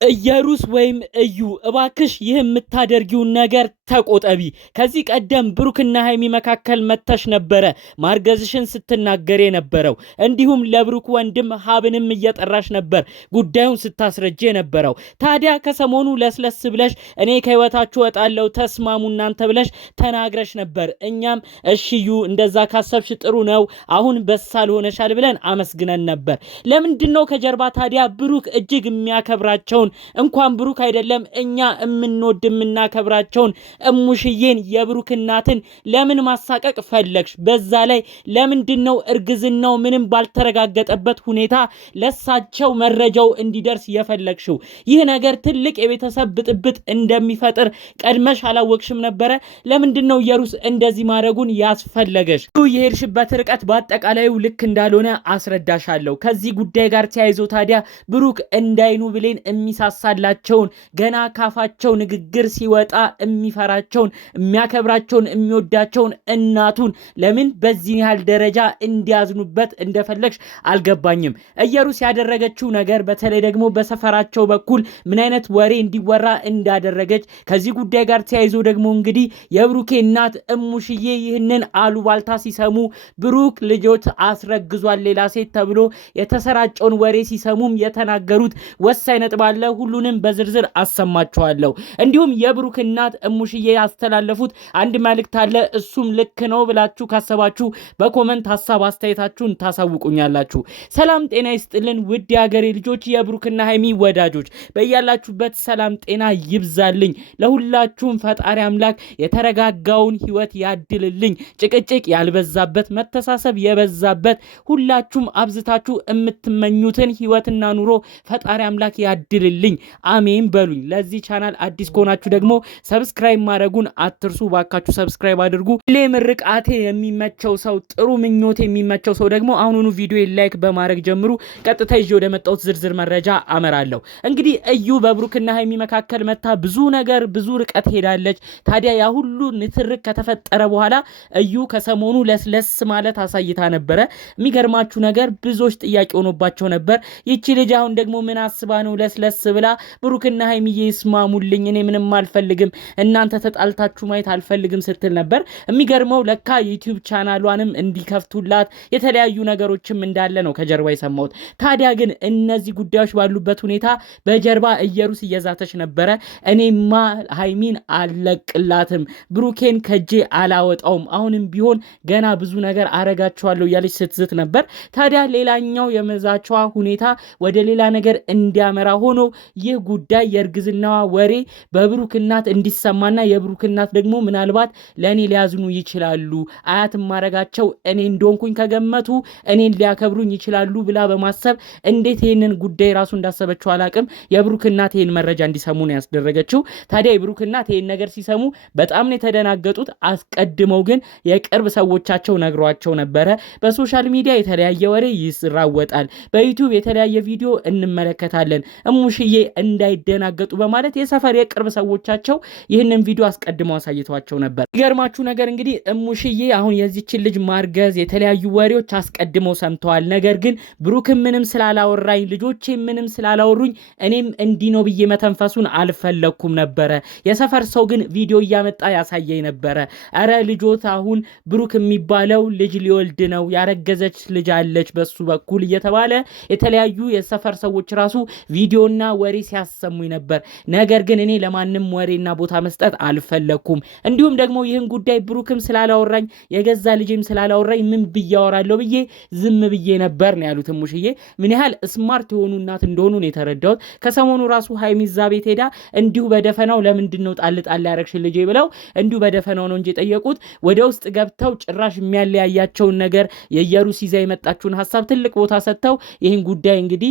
ኢየሩስ ወይም እዩ እባክሽ ይህ የምታደርጊውን ነገር ተቆጠቢ። ከዚህ ቀደም ብሩክና ሃይሚ መካከል መተሽ ነበረ ማርገዝሽን ስትናገር የነበረው እንዲሁም ለብሩክ ወንድም ሀብንም እየጠራሽ ነበር ጉዳዩን ስታስረጅ የነበረው። ታዲያ ከሰሞኑ ለስለስ ብለሽ እኔ ከህይወታችሁ ወጣለው ተስማሙ እናንተ ብለሽ ተናግረሽ ነበር። እኛም እሺዩ እንደዛ ካሰብሽ ጥሩ ነው አሁን በሳል ሆነሻል ብለን አመስግነን ነበር። ለምንድነው ከጀርባ ታዲያ ብሩክ እጅግ የሚያከብራቸውን እንኳን ብሩክ አይደለም እኛ የምንወድ የምናከብራቸውን እሙሽዬን የብሩክ እናትን ለምን ማሳቀቅ ፈለግሽ? በዛ ላይ ለምንድነው እርግዝናው ምንም ባልተረጋገጠበት ሁኔታ ለሳቸው መረጃው እንዲደርስ የፈለግሽው? ይህ ነገር ትልቅ የቤተሰብ ብጥብጥ እንደሚፈጥር ቀድመሽ አላወቅሽም ነበረ? ለምንድነው ኢየሩስ እንደዚህ ማድረጉን ያስፈለገሽ? የሄድሽበት ርቀት በአጠቃላዩ ልክ እንዳልሆነ አስረዳሻለሁ። ከዚህ ጉዳይ ጋር ተያይዞ ታዲያ ብሩክ እንዳይኑ ብሌን የሚሳሳላቸውን ገና ካፋቸው ንግግር ሲወጣ የሚፈራቸውን የሚያከብራቸውን የሚወዳቸውን እናቱን ለምን በዚህ ያህል ደረጃ እንዲያዝኑበት እንደፈለግሽ አልገባኝም። ኢየሩስ ያደረገችው ነገር በተለይ ደግሞ በሰፈራቸው በኩል ምን አይነት ወሬ እንዲወራ እንዳደረገች ከዚህ ጉዳይ ጋር ተያይዞ ደግሞ እንግዲህ የብሩኬ እናት እሙሽዬ ይህንን አሉባልታ ሲሰሙ ብሩክ ልጆች አስረግዟል ሌላ ሴት ተብሎ የተሰራጨውን ወሬ ሲሰሙም የተናገሩት ወሳኝ ነጥብ አለ። ሁሉንም በዝርዝር አሰማችኋለሁ። እንዲሁም የብሩክ እናት እሙሽዬ ያስተላለፉት አንድ መልእክት አለ። እሱም ልክ ነው ብላችሁ ካሰባችሁ በኮመንት ሐሳብ አስተያየታችሁን ታሳውቁኛላችሁ። ሰላም ጤና ይስጥልን ውድ የሀገሬ ልጆች የብሩክና ሃይሚ ወዳጆች በእያላችሁበት ሰላም ጤና ይብዛልኝ። ለሁላችሁም ፈጣሪ አምላክ የተረጋጋውን ህይወት ያድልልኝ። ጭቅጭቅ ያልበዛበት መተሳሰብ የበዛበት ሁላችሁም አብዝታችሁ የምትመኙትን ህይወትና ኑሮ ፈጣሪ አምላክ ያድልልኝ። አሜን በሉኝ። ለዚህ ቻናል አዲስ ከሆናችሁ ደግሞ ሰብስክራይብ ማድረጉን አትርሱ። ባካችሁ ሰብስክራይብ አድርጉ። ለምርቃቴ የሚመቸው ሰው ጥሩ ምኞት የሚመቸው ሰው ደግሞ አሁኑኑ ቪዲዮ ላይክ በማድረግ ጀምሩ። ቀጥታ ይዤ ወደ መጣሁት ዝርዝር መረጃ አመራለሁ። እንግዲህ እዩ በብሩክና ሃይሚ መካከል መታ ብዙ ነገር ብዙ ርቀት ሄዳለች። ታዲያ ያ ሁሉ ንትርክ ከተፈጠረ በኋላ እዩ ከሰሞኑ ለስለስ ማለት አሳይታ ነበረ። የሚገርማችሁ ነገር ብዙዎች ጥያቄ ሆኖባቸው ነበር። ይቺ ልጅ አሁን ደግሞ ምን አስባ ነው ለስለስ ብላ ብሩክና ሃይሚዬ ይስማሙልኝ እኔ ምንም አልፈልግም እናንተ ተጣልታችሁ ማየት አልፈልግም ስትል ነበር። የሚገርመው ለካ ዩቲዩብ ቻናሏንም እንዲከፍቱላት የተለያዩ ነገሮችም እንዳለ ነው ከጀርባ የሰማሁት። ታዲያ ግን እነዚህ ጉዳዮች ባሉበት ሁኔታ በጀርባ ኢየሩስ እየዛተች ነበረ። እኔማ ሃይሚን አለቅላትም ብሩኬን ከጄ አላወጣውም አሁንም ቢሆን ገና ብዙ ነገር አረጋቸዋለሁ እያለች ስትዝት ነበር። ታዲያ ሌላኛው የመዛቿ ሁኔታ ወደ ሌላ ነገር እንዲያመራ ሆኖ ይህ ጉዳይ የእርግዝናዋ ወሬ በብሩክ እናት እንዲሰማና የብሩክ እናት ደግሞ ምናልባት ለእኔ ሊያዝኑ ይችላሉ አያት ማረጋቸው እኔ እንደሆንኩኝ ከገመቱ እኔን ሊያከብሩኝ ይችላሉ ብላ በማሰብ እንዴት ይህንን ጉዳይ ራሱ እንዳሰበችው አላቅም የብሩክ እናት ይህን መረጃ እንዲሰሙ ነው ያስደረገችው። ታዲያ የብሩክ እናት ይህን ነገር ሲሰሙ በጣም ነው የተደናገጡት። አስቀድመው ግን የቅርብ ሰዎቻቸው ነግሯቸው ነበረ። በሶሻል ሚዲያ የተለያየ ወሬ ይራወጣል፣ በዩቲዩብ የተለያየ ቪዲዮ እንመለከታለን እሙሽዬ እንዳይደናገጡ በማለት የሰፈር የቅርብ ሰዎቻቸው ይህንን ቪዲዮ አስቀድመው አሳይቷቸው ነበር። ይገርማችሁ ነገር እንግዲህ እሙሽዬ አሁን የዚችን ልጅ ማርገዝ የተለያዩ ወሬዎች አስቀድመው ሰምተዋል። ነገር ግን ብሩክም ምንም ስላላወራኝ ልጆቼ ምንም ስላላወሩኝ እኔም እንዲህ ነው ብዬ መተንፈሱን አልፈለኩም ነበረ። የሰፈር ሰው ግን ቪዲዮ እያመጣ ያሳየኝ ነበረ። አረ ልጆት አሁን ብሩክ የሚባለው ልጅ ሊወልድ ነው ያረገዘች ልጅ አለች በሱ በኩል እየተባለ የተለያዩ የሰፈር ሰዎች ራሱ ቪዲዮና ወሬ ሲያሰሙኝ ነበር። ነገር ግን እኔ ለማንም ወሬና ቦታ መስጠት አልፈለኩም። እንዲሁም ደግሞ ይህን ጉዳይ ብሩክም ስላላወራኝ የገዛ ልጅም ስላላወራኝ ምን ብያወራለሁ ብዬ ዝም ብዬ ነበር ነው ያሉት እሙሽዬ። ምን ያህል ስማርት የሆኑ እናት እንደሆኑ ነው የተረዳሁት። ከሰሞኑ ራሱ ሃይሚዛ ቤት ሄዳ እንዲሁ በደፈናው ለምንድነው ጣል ጣል ያረግሽ ልጄ ብለው እንዲሁ በደፈናው ነው እንጂ ጠየቁት። ወደ ውስጥ ገብተው ጭራሽ የሚያለያያቸውን ነገር የኢየሩስ ይዛ የመጣችውን ሐሳብ ትልቅ ቦታ ሰጥተው ይህን ጉዳይ እንግዲህ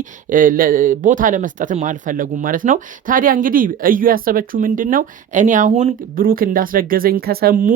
ቦታ ለመስጠትም አልፈለጉም ማለት ነው። ታዲያ እንግዲህ እዩ ያሰበችው ምንድነው እኔ አሁን ብሩክ እንዳስረገዘኝ ከሰሙ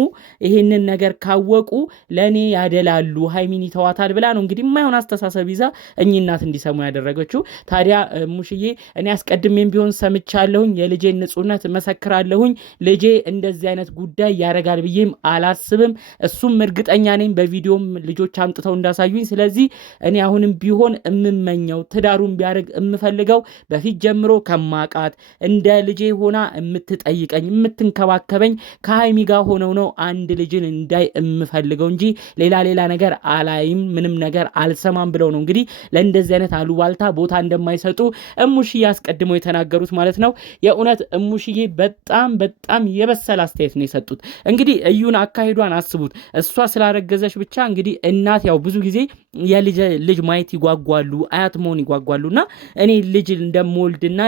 ይሄንን ነገር ካወቁ ለኔ ያደላሉ ሃይሚን ይተዋታል ብላ ነው እንግዲህ የማይሆን አስተሳሰብ ይዛ እኚህ እናት እንዲሰሙ ያደረገችው። ታዲያ ሙሽዬ እኔ አስቀድሜም ቢሆን ሰምቻለሁኝ የልጄን ንጹህነት መሰክራለሁኝ ልጄ እንደዚህ አይነት ጉዳይ ያረጋል ብዬም አላስብም። እሱም እርግጠኛ ነኝ በቪዲዮም ልጆች አምጥተው እንዳሳዩኝ። ስለዚህ እኔ አሁንም ቢሆን እምመኘው ትዳሩን ቢያርግ እምፈልገው በፊት ጀምሮ ከማቃት እንደ ልጄ ሆና የምትጠይቀኝ የምትንከባከበኝ ከሀይሚ ጋር ሆነው ነው አንድ ልጅን እንዳይ የምፈልገው እንጂ ሌላ ነገር አላይም፣ ምንም ነገር አልሰማም ብለው ነው እንግዲህ ለእንደዚህ አይነት አሉባልታ ቦታ እንደማይሰጡ እሙሽዬ አስቀድመው የተናገሩት ማለት ነው። የእውነት እሙሽዬ በጣም የበሰለ አስተያየት ነው የሰጡት። እንግዲህ እዩን አካሂዷን አስቡት። እሷ ስላረገዘች ብቻ እንግዲህ እናት ያው ብዙ ጊዜ ልጅ ማየት ይጓጓሉ፣ አያት መሆን ይጓጓሉና እኔ ልጅ እንደምወልድና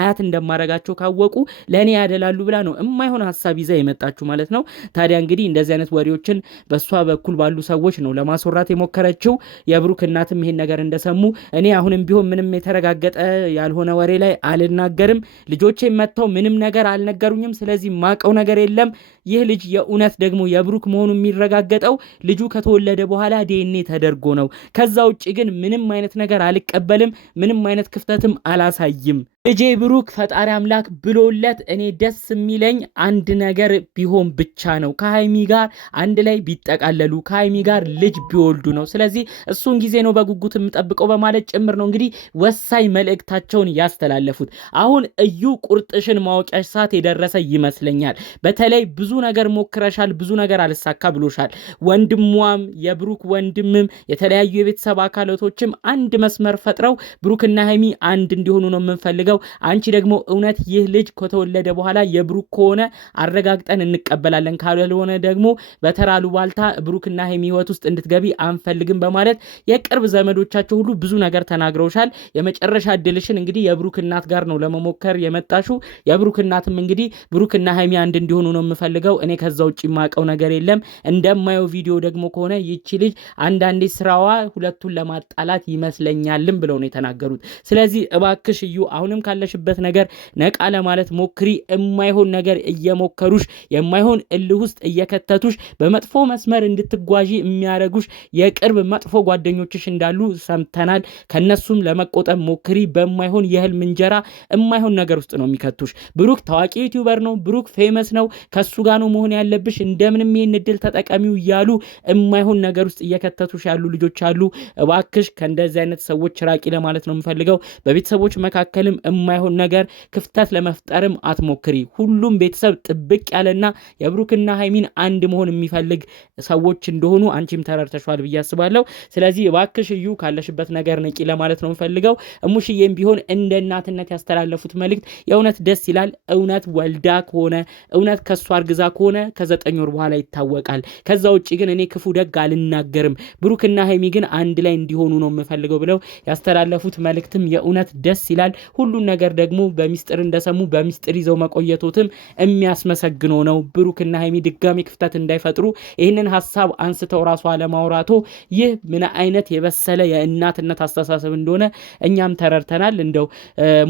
አያት እንደማረጋቸው ካወቁ ለእኔ ያደላሉ ብላ ነው የማይሆን ሀሳብ ይዛ የመጣችሁ ማለት ነው። ታዲያ እንግዲህ እንደዚህ አይነት ወሬዎችን በእሷ በኩል ባሉ ሰዎች ነው ለማስወራት የሞከረችው። የብሩክ እናትም ይሄን ነገር እንደሰሙ እኔ አሁንም ቢሆን ምንም የተረጋገጠ ያልሆነ ወሬ ላይ አልናገርም፣ ልጆቼ መጥተው ምንም ነገር አልነገሩኝም፣ ስለዚህ ማቀው ነገር የለም። ይህ ልጅ የእውነት ደግሞ የብሩክ መሆኑ የሚረጋገጠው ልጁ ከተወለደ በኋላ ዲኤንኤ ተደርጎ ነው። ከዛ ውጭ ግን ምንም አይነት ነገር አልቀበልም፣ ምንም አይነት ክፍተትም አላሳይም። ልጄ ብሩክ ፈጣሪ አምላክ ብሎለት እኔ ደስ የሚለኝ አንድ ነገር ቢሆን ብቻ ነው፣ ከሀይሚ ጋር አንድ ላይ ቢጠቃለሉ፣ ከሀይሚ ጋር ልጅ ቢወልዱ ነው። ስለዚህ እሱን ጊዜ ነው በጉጉት የምጠብቀው በማለት ጭምር ነው እንግዲህ ወሳኝ መልእክታቸውን ያስተላለፉት። አሁን እዩ ቁርጥሽን ማወቂያሽ ሰዓት የደረሰ ይመስለኛል። በተለይ ብዙ ነገር ሞክረሻል፣ ብዙ ነገር አልሳካ ብሎሻል። ወንድሟም የብሩክ ወንድምም የተለያዩ የቤተሰብ አካላቶችም አንድ መስመር ፈጥረው ብሩክና ሀይሚ አንድ እንዲሆኑ ነው የምንፈልገው። አንቺ ደግሞ እውነት ይህ ልጅ ከተወለደ በኋላ የብሩክ ከሆነ አረጋግጠን እንቀበላለን፣ ካልሆነ ደግሞ በተራሉ ባልታ ብሩክና ሀይሚ ህይወት ውስጥ እንድትገቢ አንፈልግም በማለት የቅርብ ዘመዶቻቸው ሁሉ ብዙ ነገር ተናግረውሻል። የመጨረሻ እድልሽን እንግዲህ የብሩክ እናት ጋር ነው ለመሞከር የመጣሹ። የብሩክ እናትም እንግዲህ ብሩክና ሀይሚ አንድ እንዲሆኑ ነው የምፈልገው፣ እኔ ከዛ ውጭ የማውቀው ነገር የለም። እንደማየው ቪዲዮ ደግሞ ከሆነ ይቺ ልጅ አንዳንዴ ስራዋ ሁለቱን ለማጣላት ይመስለኛልም ብለው ነው የተናገሩት። ስለዚህ እባክሽ እዩ አሁንም ካለሽበት ነገር ነቃ ለማለት ሞክሪ። የማይሆን ነገር እየሞከሩሽ፣ የማይሆን እልህ ውስጥ እየከተቱሽ፣ በመጥፎ መስመር እንድትጓዢ የሚያረጉሽ የቅርብ መጥፎ ጓደኞችሽ እንዳሉ ሰምተናል። ከነሱም ለመቆጠብ ሞክሪ። በማይሆን የህልም እንጀራ የማይሆን ነገር ውስጥ ነው የሚከቱሽ። ብሩክ ታዋቂ ዩቲዩበር ነው፣ ብሩክ ፌመስ ነው፣ ከሱ ጋር ነው መሆን ያለብሽ፣ እንደምንም ይሄን እድል ተጠቀሚው እያሉ የማይሆን ነገር ውስጥ እየከተቱሽ ያሉ ልጆች አሉ። እባክሽ ከእንደዚህ አይነት ሰዎች ራቂ ለማለት ነው የምፈልገው። በቤተሰቦች መካከልም የማይሆን ነገር ክፍተት ለመፍጠርም አትሞክሪ። ሁሉም ቤተሰብ ጥብቅ ያለና የብሩክና ሀይሚን አንድ መሆን የሚፈልግ ሰዎች እንደሆኑ አንቺም ተረድተሻል ብዬ አስባለሁ። ስለዚህ እባክሽ እዩ ካለሽበት ነገር ነቂ ለማለት ነው የምፈልገው። እሙሽዬም ቢሆን እንደ እናትነት ያስተላለፉት መልእክት የእውነት ደስ ይላል። እውነት ወልዳ ከሆነ እውነት ከሷ አርግዛ ከሆነ ከ9 ወር በኋላ ይታወቃል። ከዛ ውጭ ግን እኔ ክፉ ደግ አልናገርም፣ ብሩክና ሀይሚ ግን አንድ ላይ እንዲሆኑ ነው የምፈልገው ብለው ያስተላለፉት መልእክትም የእውነት ደስ ይላል። ሁሉን ነገር ደግሞ በሚስጥር እንደሰሙ በሚስጥር ይዘው መቆየቶትም የሚያስመሰግነው ነው። ብሩክና ሀይሚ ድጋሚ ክፍተት እንዳይፈጥሩ ይህንን ሀሳብ አንስተው ራሱ አለማውራቶ ይህ ምን አይነት የበሰለ የእናትነት አስተሳሰብ እንደሆነ እኛም ተረድተናል። እንደው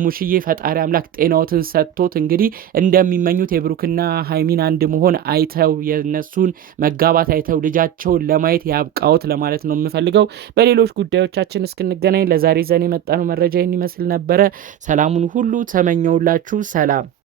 ሙሽዬ ፈጣሪ አምላክ ጤናዎትን ሰጥቶት እንግዲህ እንደሚመኙት የብሩክና ሀይሚን አንድ መሆን አይተው የነሱን መጋባት አይተው ልጃቸውን ለማየት ያብቃዎት ለማለት ነው የምፈልገው። በሌሎች ጉዳዮቻችን እስክንገናኝ ለዛሬ ዘን የመጣነው መረጃ ይህን ይመስል ነበረ። ሰላሙን ሁሉ ተመኘውላችሁ። ሰላም